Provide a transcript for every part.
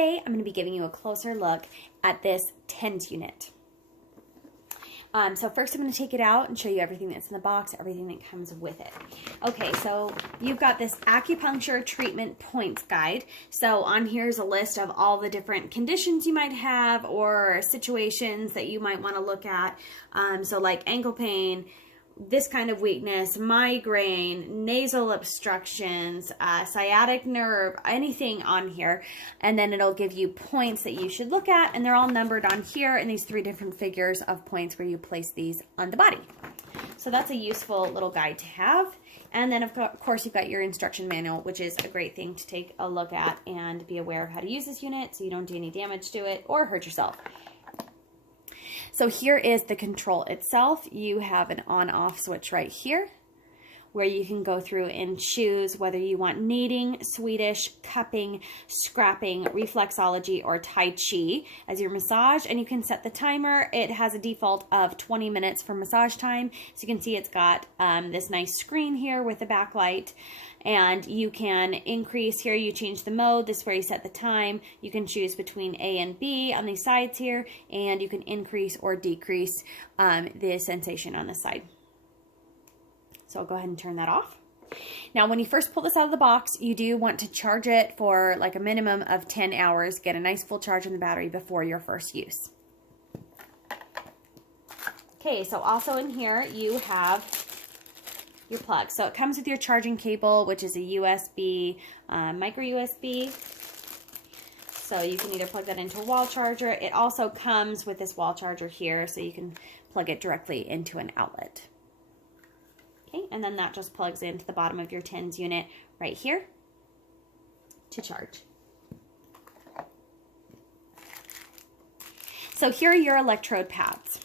today I'm going to be giving you a closer look at this TENS unit. So first I'm going to take it out and show you everything that's in the box, everything that comes with it. Okay, so you've got this acupuncture treatment points guide. So on here is a list of all the different conditions you might have or situations that you might want to look at. So like ankle pain, this kind of weakness, migraine, nasal obstructions, sciatic nerve, anything on here. And then it'll give you points that you should look at, and they're all numbered on here in these 3 different figures of points where you place these on the body. So that's a useful little guide to have. And then of course you've got your instruction manual, which is a great thing to take a look at and be aware of how to use this unit so you don't do any damage to it or hurt yourself. So here is the control itself. You have an on-off switch right here where you can go through and choose whether you want kneading, Swedish, cupping, scrapping, reflexology, or Tai Chi as your massage. And you can set the timer. It has a default of 20 minutes for massage time. So you can see it's got this nice screen here with the backlight. And you can increase here, you change the mode, this is where you set the time. You can choose between A and B on these sides here, and you can increase or decrease the sensation on this side. So I'll go ahead and turn that off. Now, when you first pull this out of the box, you do want to charge it for like a minimum of 10 hours, get a nice full charge on the battery before your first use. Okay, so also in here you have your plug. So it comes with your charging cable, which is a USB, micro USB. So you can either plug that into a wall charger. It also comes with this wall charger here, so you can plug it directly into an outlet. Okay, and then that just plugs into the bottom of your TENS unit right here to charge. So here are your electrode pads.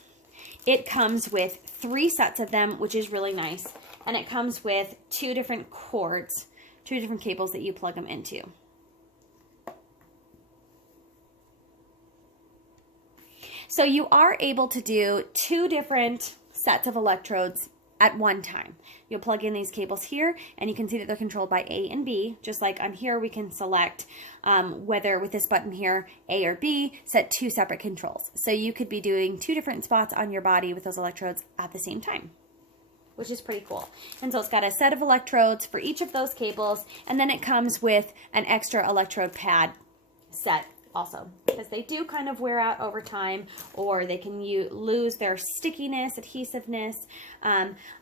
It comes with 3 sets of them, which is really nice. And it comes with 2 different cords, 2 different cables that you plug them into. So you are able to do 2 different sets of electrodes at one time. You'll plug in these cables here, and you can see that they're controlled by A and B. Just like on here, we can select whether with this button here, A or B, set 2 separate controls. So you could be doing 2 different spots on your body with those electrodes at the same time, which is pretty cool. And so it's got a set of electrodes for each of those cables, and then it comes with an extra electrode pad set also, because they do kind of wear out over time, or they can lose their stickiness, adhesiveness.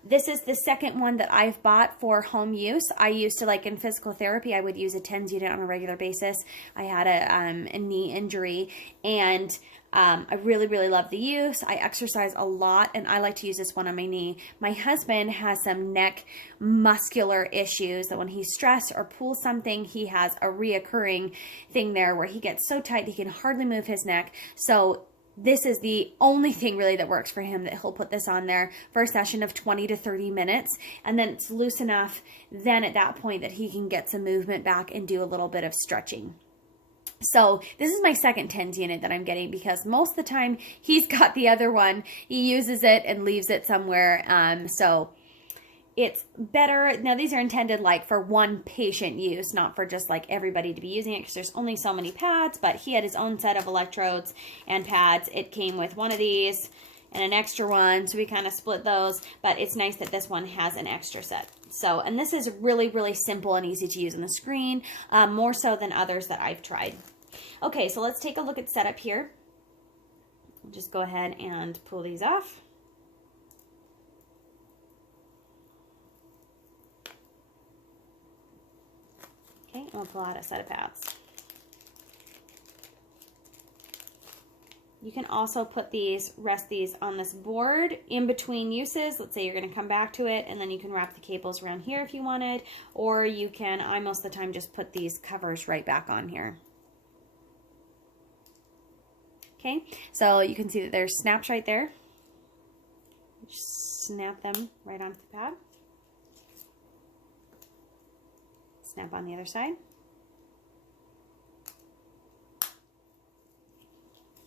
This is the second one that I've bought for home use. I used to, like in physical therapy, I would use a TENS unit on a regular basis. I had a knee injury, and I really, really love the use. I exercise a lot, and I like to use this one on my knee. My husband has some neck muscular issues that when he's stressed or pulls something, he has a reoccurring thing there where he gets so tight he can hardly move his neck. So this is the only thing really that works for him, that he'll put this on there for a session of 20 to 30 minutes. And then it's loose enough then at that point that he can get some movement back and do a little bit of stretching. So this is my second TENS unit that I'm getting, because most of the time he's got the other one. He uses it and leaves it somewhere. So it's better. Now these are intended like for one patient use, not for just like everybody to be using it, because there's only so many pads. But he had his own set of electrodes and pads. It came with one of these and an extra one, so we kind of split those. But it's nice that this one has an extra set. So, and this is really, really simple and easy to use on the screen, more so than others that I've tried. Okay, so let's take a look at setup here. Just go ahead and pull these off. Okay, and we'll pull out a set of pads. You can also put rest these on this board in between uses. Let's say you're going to come back to it, and then you can wrap the cables around here if you wanted, or you can, I most of the time just put these covers right back on here. Okay, so you can see that there's snaps right there. Just snap them right onto the pad. Snap on the other side.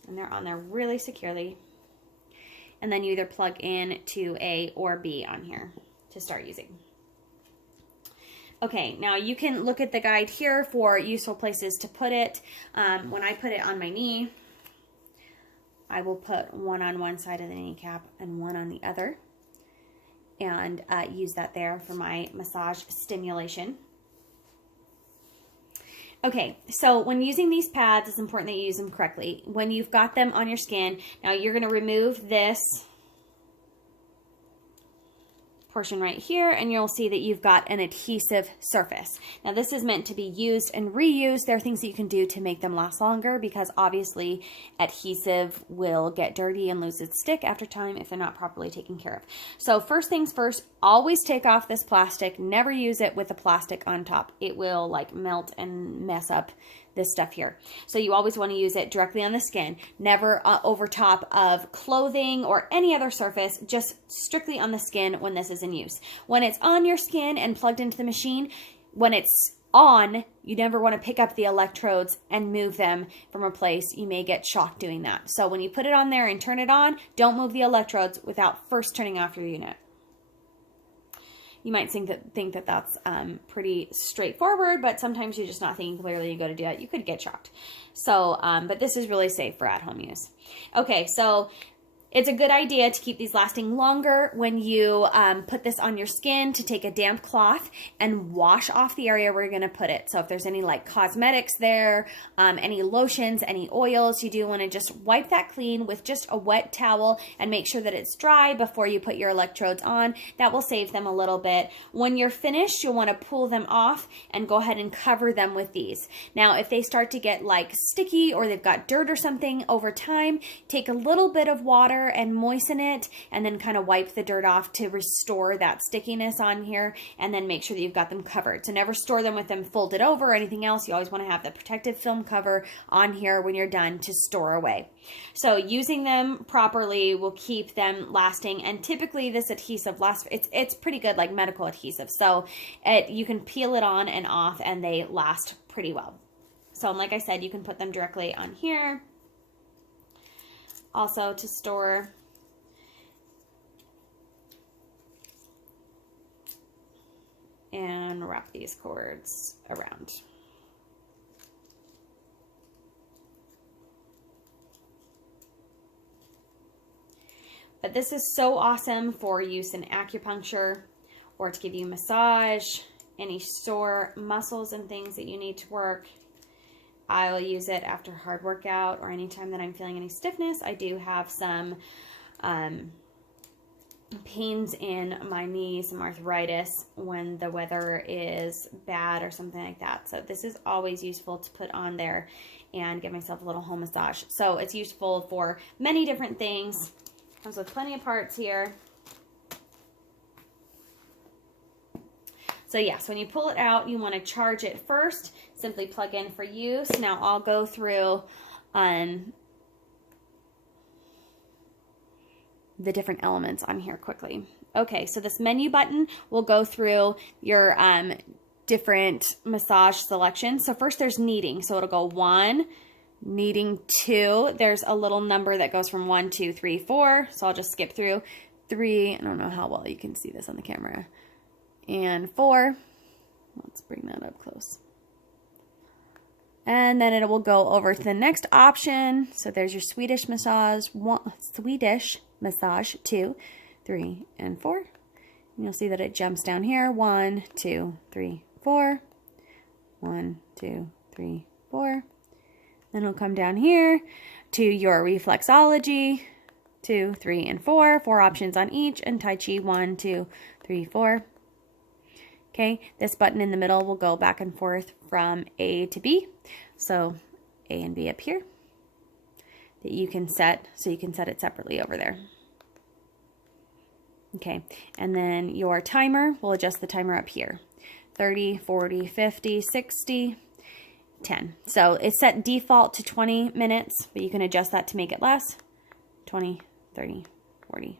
And they're on there really securely. And then you either plug in to A or B on here to start using. Okay, now you can look at the guide here for useful places to put it. When I put it on my knee, I will put one on one side of the kneecap and one on the other, and use that there for my massage stimulation. Okay, so when using these pads, it's important that you use them correctly. When you've got them on your skin, now you're going to remove this portion right here, and you'll see that you've got an adhesive surface. Now this is meant to be used and reused. There are things that you can do to make them last longer, because obviously adhesive will get dirty and lose its stick after time if they're not properly taken care of. So first things first, always take off this plastic. Never use it with the plastic on top. It will like melt and mess up this stuff here. So you always want to use it directly on the skin, never over top of clothing or any other surface, just strictly on the skin when this is in use. When it's on your skin and plugged into the machine, when it's on, you never want to pick up the electrodes and move them from a place. You may get shocked doing that. So when you put it on there and turn it on, don't move the electrodes without first turning off your unit. You might think that that's pretty straightforward, but sometimes you're just not thinking clearly. You go to do that, you could get shocked. So, but this is really safe for at-home use. Okay, so it's a good idea to keep these lasting longer when you put this on your skin, to take a damp cloth and wash off the area where you're going to put it. So if there's any like cosmetics there, any lotions, any oils, you do want to just wipe that clean with just a wet towel and make sure that it's dry before you put your electrodes on. That will save them a little bit. When you're finished, you'll want to pull them off and go ahead and cover them with these. Now, if they start to get like sticky or they've got dirt or something over time, take a little bit of water and moisten it, and then kind of wipe the dirt off to restore that stickiness on here, and then make sure that you've got them covered. So never store them with them folded over or anything else. You always want to have the protective film cover on here when you're done to store away. So using them properly will keep them lasting, and typically this adhesive lasts, it's pretty good, like medical adhesive. So you can peel it on and off and they last pretty well. So like I said, you can put them directly on here. Also to store and wrap these cords around. But this is so awesome for use in acupuncture or to give you massage, any sore muscles and things that you need to work. I'll use it after a hard workout or anytime that I'm feeling any stiffness. I do have some pains in my knees, some arthritis when the weather is bad or something like that. So this is always useful to put on there and give myself a little home massage. So it's useful for many different things. Comes with plenty of parts here. So yes, when you pull it out, you want to charge it first. Simply plug in for use. Now I'll go through the different elements on here quickly. Okay, so this menu button will go through your different massage selections. So first there's kneading. So it'll go 1, kneading 2. There's a little number that goes from 1, 2, 3, 4. So I'll just skip through 3. I don't know how well you can see this on the camera. And 4. Let's bring that up close. And then it will go over to the next option. So there's your Swedish massage, Swedish massage 2, 3, and 4. And you'll see that it jumps down here. 1, 2, 3, 4. 1, 2, 3, 4. Then it'll come down here to your reflexology 2, 3, and 4. 4 options on each, and Tai Chi 1, 2, 3, 4. Okay, this button in the middle will go back and forth from A to B. So A and B up here that you can set, so you can set it separately over there. Okay, and then your timer, we'll adjust the timer up here. 30, 40, 50, 60, 10. So it's set default to 20 minutes, but you can adjust that to make it less. 20, 30, 40,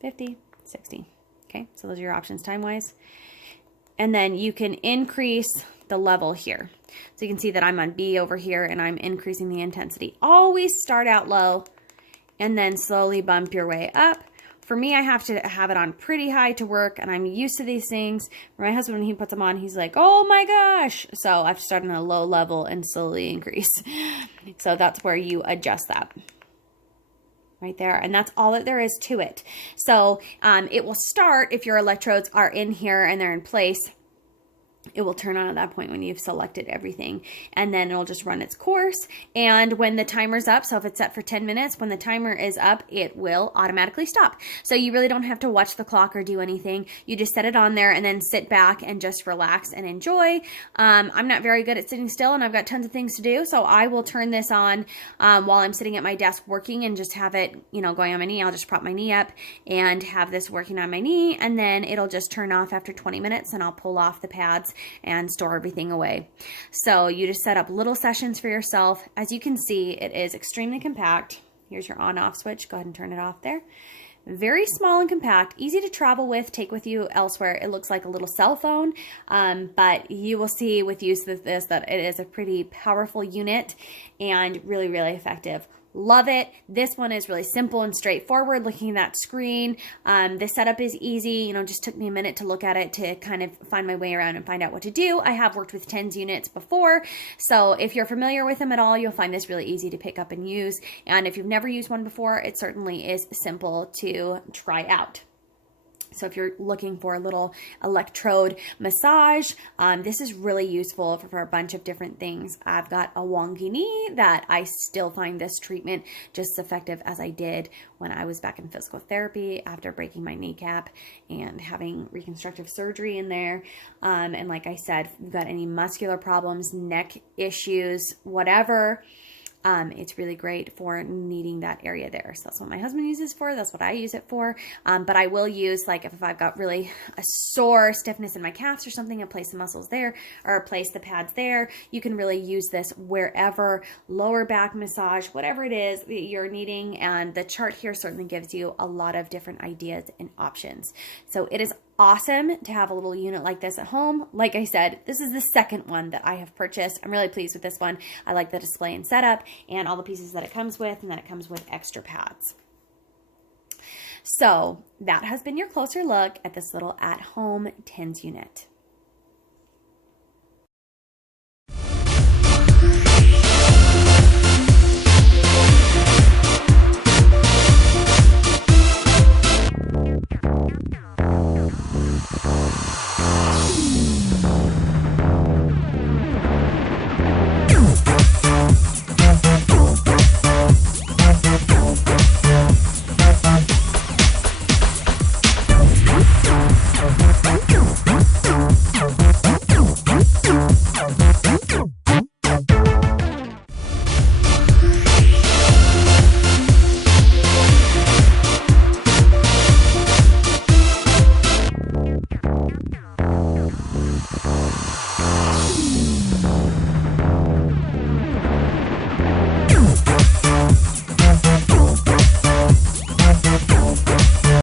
50, 60. Okay, so those are your options time-wise. And then you can increase the level here. So you can see that I'm on B over here and I'm increasing the intensity. Always start out low and then slowly bump your way up. For me, I have to have it on pretty high to work, and I'm used to these things. For my husband, when he puts them on, he's like, oh my gosh. So I've started on a low level and slowly increase. So that's where you adjust that. Right there. And that's all that there is to it. So it will start if your electrodes are in here and they're in place. It will turn on at that point when you've selected everything, and then it'll just run its course. And when the timer's up, so if it's set for 10 minutes, when the timer is up, it will automatically stop. So you really don't have to watch the clock or do anything. You just set it on there and then sit back and just relax and enjoy. I'm not very good at sitting still, and I've got tons of things to do, so I will turn this on while I'm sitting at my desk working and just have it, you know, going on my knee. I'll just prop my knee up and have this working on my knee, and then it'll just turn off after 20 minutes, and I'll pull off the pads and store everything away. So you just set up little sessions for yourself. As you can see, it is extremely compact. Here's your on-off switch. Go ahead and turn it off there. Very small and compact, easy to travel with, take with you elsewhere. It looks like a little cell phone, but you will see with use of this that it is a pretty powerful unit and really, really effective. Love it. This one is really simple and straightforward. Looking at that screen, the setup is easy. You know, just took me a minute to look at it to kind of find my way around and find out what to do. I have worked with TENS units before, so if you're familiar with them at all, you'll find this really easy to pick up and use. And if you've never used one before, it certainly is simple to try out. So if you're looking for a little electrode massage, this is really useful for a bunch of different things. I've got a wonky knee that I still find this treatment just as effective as I did when I was back in physical therapy after breaking my kneecap and having reconstructive surgery in there. And like I said, if you've got any muscular problems, neck issues, whatever, it's really great for needing that area there. So that's what my husband uses for. That's what I use it for. But I will use, like, if I've got really a sore stiffness in my calves or something, and place the muscles there or place the pads there. You can really use this wherever, lower back massage, whatever it is that you're needing. And the chart here certainly gives you a lot of different ideas and options. So it is awesome to have a little unit like this at home. Like I said, this is the second one that I have purchased. I'm really pleased with this one. I like the display and setup and all the pieces that it comes with, and then it comes with extra pads. So that has been your closer look at this little at-home TENS unit.